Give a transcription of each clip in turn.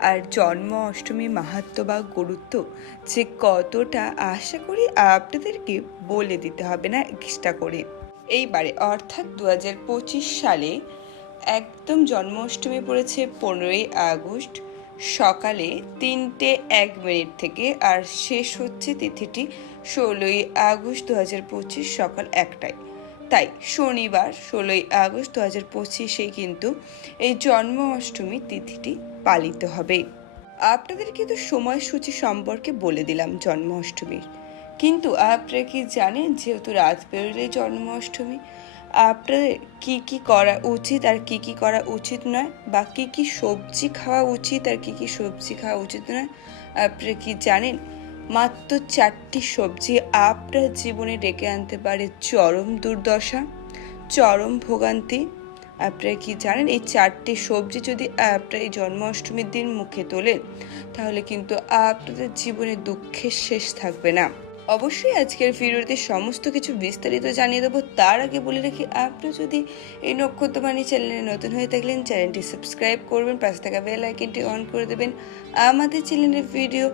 আর জন্ম অষ্টমী মাহাত্ম বা গুরুত্ব যে কতটা আশা করি আপনাদেরকে বলে দিতে হবে না এক্সট্রা করে। এইবারে অর্থাৎ দু হাজার পঁচিশ সালে একদম জন্মাষ্টমী পড়েছে পনেরোই আগস্ট, সকালে তিনটে এক মিনিট থেকে আর শেষ হচ্ছে তিথিটি ষোলোই আগস্ট দু হাজার পঁচিশ সকাল একটায়। তাই শনিবার ষোলোই আগস্ট দু হাজার পঁচিশে কিন্তু এই জন্ম অষ্টমী তিথিটি পালিত হবে। আপনাদের কিন্তু সময়সূচি সম্পর্কে বলে দিলাম জন্ম অষ্টমীর কিন্তু আপনারা কি জানেন যেহেতু রাত বেরোলে জন্ম অষ্টমী আপনাদের কি কি করা উচিত আর কি কি করা উচিত নয় বা কি কি সবজি খাওয়া উচিত আর কি কি সবজি খাওয়া উচিত নয়, আপনারা কি জানেন? মাত্র চারটি সবজি আপনার জীবনে ডেকে আনতে পারে চরম দুর্দশা, চরম ভোগান্তি। আপনারা কি জানেন, এই চারটি সবজি যদি আপনারা এই জন্মাষ্টমীর দিন মুখে তোলেন তাহলে কিন্তু আপনাদের জীবনে দুঃখের শেষ থাকবে না। অবশ্যই আজকের ভিডিওতে সমস্ত কিছু বিস্তারিত জানিয়ে দেবো। তার আগে বলে রাখি, আপনি যদি এই নক্ষত্রবাণী চ্যানেলে নতুন হয়ে থাকলেন, চ্যানেলটি সাবস্ক্রাইব করবেন, পাশে থাকা বেল আইকনটি অন করে দেবেন। আমাদের চ্যানেলের ভিডিও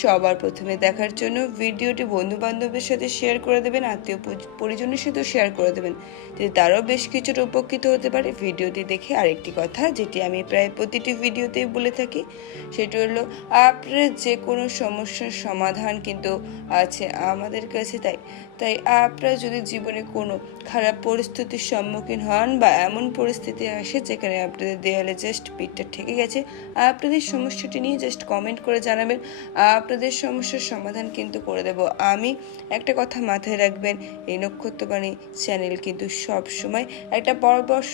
সবার প্রথমে দেখার জন্য ভিডিওটি বন্ধু বান্ধবের সাথে শেয়ার করে দেবেন, আত্মীয় পরিজনের সাথেও শেয়ার করে দেবেন। যাতে তারাও বেশ কিছুটা উপকৃত হতে পারে ভিডিওটি দেখে। আরেকটি কথা যেটি আমি প্রায় প্রতিটি ভিডিওতেই বলে থাকি, সেটি হলো আপনার যে কোনো সমস্যার সমাধান কিন্তু আছে আমাদের কাছে তাই। তাই আপনারা যদি জীবনে কোনো খারাপ পরিস্থিতির সম্মুখীন হন বা এমন পরিস্থিতি আসে যেখানে আপনাদের দেয়ালে জাস্ট পিঠটা ঠেকে গেছে, আপনাদের সমস্যাটি নিয়ে জাস্ট কমেন্ট করে জানাবেন। আপনাদের সমস্যার সমাধান কিন্তু করে দেব। আমি একটা কথা মাথায় রাখবেন, এই নক্ষত্রবাণী চ্যানেল কিন্তু সব সময় একটা পরামর্শ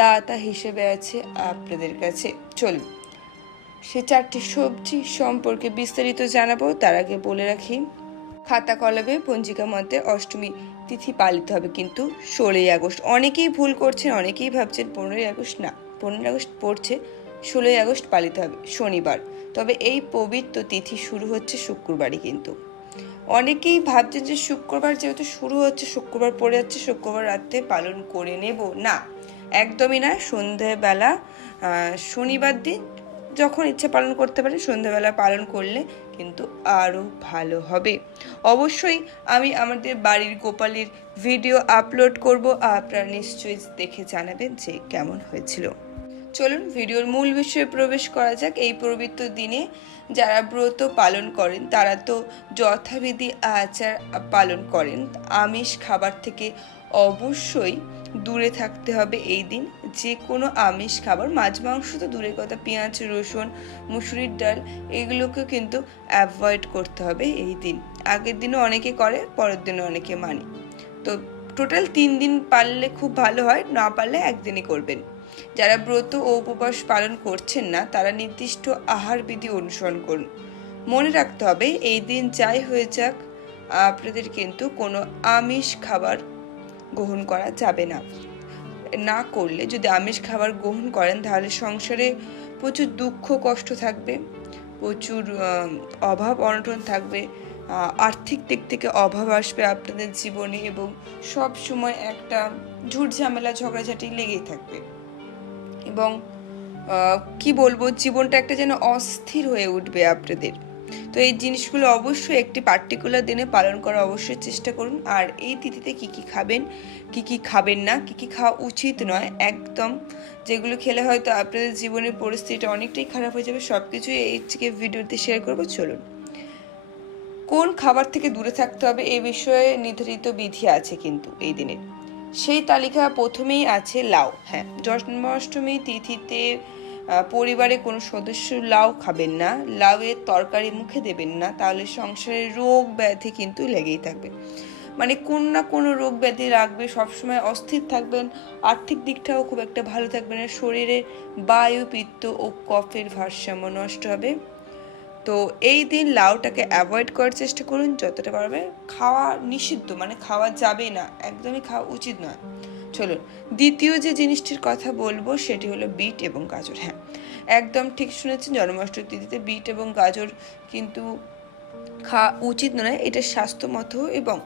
দাতা হিসেবে আছে আপনাদের কাছে। চলুন, সে চারটি সবজি সম্পর্কে বিস্তারিত জানাব, তার আগে বলে রাখি, খাতা কলমে পঞ্জিকা মতে অষ্টমী তিথি পালিত হবে কিন্তু ষোলোই আগস্ট। অনেকেই ভুল করছেন, অনেকেই ভাবছেন পনেরোই আগস্ট না, পনেরোই আগস্ট পড়ছে ষোলোই আগস্ট পালিত হবে, শনিবার। তবে এই পবিত্র তিথি শুরু হচ্ছে শুক্রবারই কিন্তু। অনেকেই ভাবছেন যে শুক্রবার যেহেতু শুরু হচ্ছে, শুক্রবার পড়ে যাচ্ছে, শুক্রবার রাতে পালন করে নেব। না, একদমই না। সন্ধেবেলা শনিবার দিন যখন ইচ্ছে পালন করতে পারেন সন্ধ্যাবেলা পালন করলে কিন্তু আরও ভালো হবে। অবশ্যই আমি আমাদের বাড়ির গোপালের ভিডিও আপলোড করব। আপনারা নিশ্চয়ই দেখে জানাবেন যে কেমন হয়েছিল। চলুন ভিডিওর মূল বিষয়ে প্রবেশ করা যাক। এই পবিত্র দিনে যারা ব্রত পালন করেন, তারা তো যথাবিধি আচার পালন করেন। আমিষ খাবার থেকে অবশ্যই দূরে থাকতে হবে এই দিন। যে কোনো আমিষ খাবার, মাছ, মাংস তো দূরের কথা, পেঁয়াজ, রসুন, মুসুরির ডাল এগুলোকেও কিন্তু অ্যাভয়েড করতে হবে এই দিন। আগের দিনও অনেকে করে, পরের দিনও অনেকে মানে। তো টোটাল তিন দিন পারলে খুব ভালো হয়, না পারলে একদিনই করবেন। যারা ব্রত ও উপবাস পালন করছেন না, তারা নির্দিষ্ট আহার বিধি অনুসরণ করুন। মনে রাখতে হবে, এই দিন যাই হয়ে যাক, আপনাদের কিন্তু কোনো আমিষ খাবার গ্রহণ করা যাবে না। না করলে যদি আমিষ খাবার গ্রহণ করেন, তাহলে সংসারে প্রচুর দুঃখ, কষ্ট থাকবে, প্রচুর অভাব, অনটন থাকবে। আর্থিক দিক থেকে অভাব আসবে আপনাদের জীবনে এবং সব সময় একটা ঝুট ঝামেলা, ঝগড়াঝাটি লেগেই থাকবে। এবং কি বলব, জীবনটা একটা যেন অস্থির হয়ে উঠবে আপনাদের। তো এই জিনিসগুলো অবশ্যই একটি পার্টিকুলার দিনে পালন করা অবশ্যই চেষ্টা করুন। আর এই তিথিতে কি কি খাবেন, কি কি খাবেন না, কি কি খাওয়া উচিত নয়, একদম যেগুলো খেলে হয়তো আপনাদের জীবনের পরিস্থিতিটা অনেকটাই খারাপ হয়ে যাবে সব কিছুই এই থেকে ভিডিওতে শেয়ার করব, চলুন। কোন খাবার থেকে দূরে থাকতে হবে, এ বিষয়ে নির্ধারিত বিধি আছে কিন্তু এই দিনে সেই তালিকা প্রথমেই আছে লাউ। হ্যাঁ জন্মাষ্টমী তিথিতে পরিবারে কোনো সদস্য লাউ খাবেন না, লাউয়ের তরকারি মুখে দেবেন না, তাহলে সংসারে রোগ ব্যাধি কিন্তু লেগেই থাকবে। মানে কোন না কোনো রোগ ব্যাধি রাখবে, সবসময় অস্থির থাকবেন, আর্থিক দিকটাও খুব একটা ভালো থাকবে না, শরীরে বায়ু পিত্ত ও কফের ভারসাম্য নষ্ট হবে। তো এই দিন লাউটাকে অ্যাভয়েড করার চেষ্টা করুন, যতটা পারবে। খাওয়া নিষিদ্ধ মানে খাওয়া যাবে না, একদমই খাওয়া উচিত নয়। চলুন, দ্বিতীয় যে জিনিসটির কথা বলব, সেটি হলো বিট এবং গাজর। হ্যাঁ একদম ঠিক শুনেছেন জন্মাষ্টমী বিট এবং গাজর কিন্তু খাওয়া উচিত নয়, এটা স্বাস্থ্যমত এবং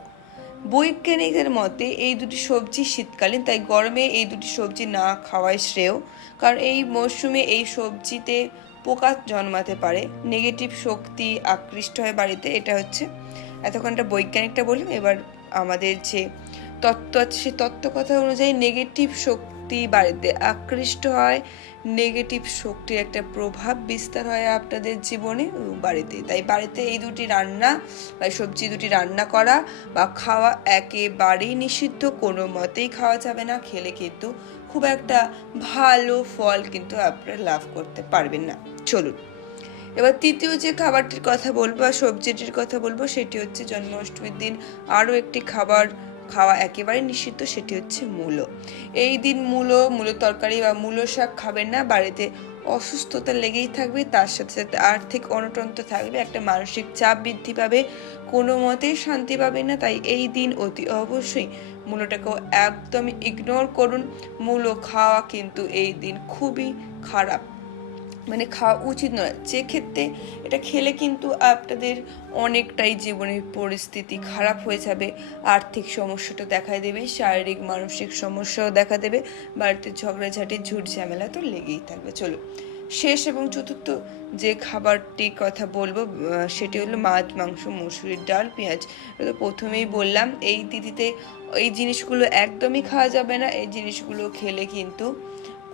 বৈজ্ঞানিকদের মতে এই দুটি সবজি শীতকালীন, তাই গরমে এই দুটি সবজি না খাওয়াই শ্রেয়। কারণ এই মরশুমে এই সবজিতে পোকা জন্মাতে পারে। নেগেটিভ শক্তি আকৃষ্ট হয় বাড়িতে, এটা হচ্ছে এতক্ষণটা বৈজ্ঞানিকটা বললাম, এবার আমাদের যে তত্ত্ব আছে, সেই তত্ত্ব কথা অনুযায়ী নেগেটিভ শক্তি বাড়িতে আকৃষ্ট হয়। নেগেটিভ শক্তির একটা প্রভাব বিস্তার হয় আপনাদের জীবনে বাড়িতে। তাই বাড়িতে এই দুটি রান্না বা সবজি দুটি রান্না করা বা খাওয়া একেবারেই নিষিদ্ধ, কোনো মতেই খাওয়া যাবে না, খেলে কিন্তু খুব একটা ভালো ফল কিন্তু আপনারা লাভ করতে পারবেন না। চলুন। এবার তৃতীয় যে খাবারটির কথা বলব বা সবজিটির কথা বলব, সেটি হচ্ছে জন্মাষ্টমীর দিন আরও একটি খাবার খাওয়া একেবারে নিষিদ্ধ, সেটি হচ্ছে মূলো। এই দিন মূলো মূলো তরকারি বা মূলো শাক খাবেন না, বাড়িতে অসুস্থতা লেগেই থাকবে, তার সাথে সাথে আর্থিক অনটন তো থাকবে একটা মানসিক চাপ বৃদ্ধি পাবে, কোনো মতেই শান্তি পাবে না, তাই এই দিন অতি অবশ্যই মূলটাকেও একদমই ইগনোর করুন। মূল খাওয়া কিন্তু এই দিন খুবই খারাপ। মানে খাওয়া উচিত নয়। যে ক্ষেত্রে এটা খেলে কিন্তু আপনাদের অনেকটাই জীবনের পরিস্থিতি খারাপ হয়ে যাবে, আর্থিক সমস্যাটা দেখা দেবে, শারীরিক, মানসিক সমস্যাও দেখা দেবে, বাড়িতে ঝগড়াঝাটি ঝুট ঝামেলা তো লেগেই থাকবে। চলো শেষ এবং চতুর্থ যে খাবারটির কথা বলব সেটি হলো মাছ, মাংস, মুসুরির ডাল, পেঁয়াজ। তো প্রথমেই বললাম, এই তিথিতে এই জিনিসগুলো একদমই খাওয়া যাবে না, এই জিনিসগুলো খেলে কিন্তু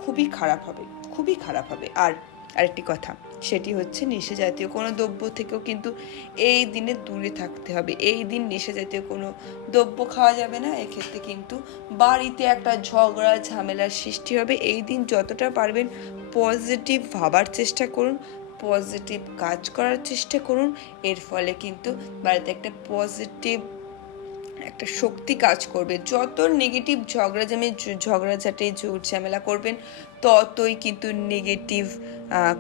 খুবই খারাপ হবে, খুবই খারাপ হবে। আর আরেকটি কথা, সেটি হচ্ছে নেশা জাতীয় কোনো দ্রব্য থেকেও কিন্তু এই দিনে দূরে থাকতে হবে। এই দিন নেশা জাতীয় কোনো দ্রব্য খাওয়া যাবে না, এক্ষেত্রে কিন্তু বাড়িতে একটা ঝগড়া, ঝামেলার সৃষ্টি হবে। এই দিন যতটা পারবেন পজিটিভ ভাবার চেষ্টা করুন, পজিটিভ কাজ করার চেষ্টা করুন। এর ফলে কিন্তু বাড়িতে একটা পজিটিভ একটা শক্তি কাজ করবে। যত নেগেটিভ ঝগড়াঝামে ঝগড়াঝাটে ঝুট ঝামেলা করবেন, ততই কিন্তু নেগেটিভ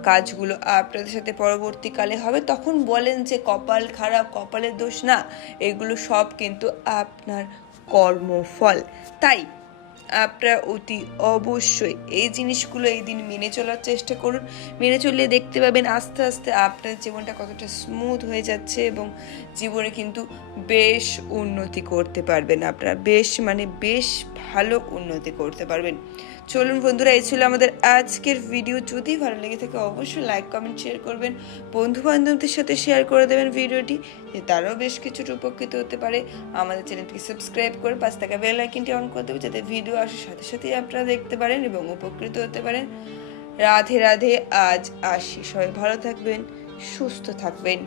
কাজগুলো আপনাদের সাথে পরবর্তীকালে হবে। তখন বলেন যে কপাল খারাপ কপালের দোষ না, এগুলো সব কিন্তু আপনার কর্মফল। তাই আপনারা অতি অবশ্যই এই জিনিসগুলো এই দিন মেনে চলার চেষ্টা করুন। মেনে চললে দেখতে পাবেন আস্তে আস্তে আপনার জীবনটা কতটা স্মুথ হয়ে যাচ্ছে এবং জীবনে কিন্তু বেশ উন্নতি করতে পারবেন আপনারা। বেশ মানে বেশ ভালো উন্নতি করতে পারবেন। চলুন বন্ধুরা, এই ছিল আমাদের আজকের ভিডিও যদি ভালো লেগে থাকে, অবশ্যই লাইক কমেন্ট শেয়ার করবেন। বন্ধু বান্ধবদের সাথে শেয়ার করে দেবেন ভিডিওটি যে তারাও বেশ কিছুটা উপকৃত হতে পারে। আমাদের চ্যানেলটিকে সাবস্ক্রাইব করে পাঁচ টাকা বেল আইকনটি অন করে দেবে যাতে ভিডিও আসার সাথে সাথেই আপনারা দেখতে পারেন এবং উপকৃত হতে পারেন। রাধে রাধে, আজ আসি। সবাই ভালো থাকবেন, সুস্থ থাকবেন।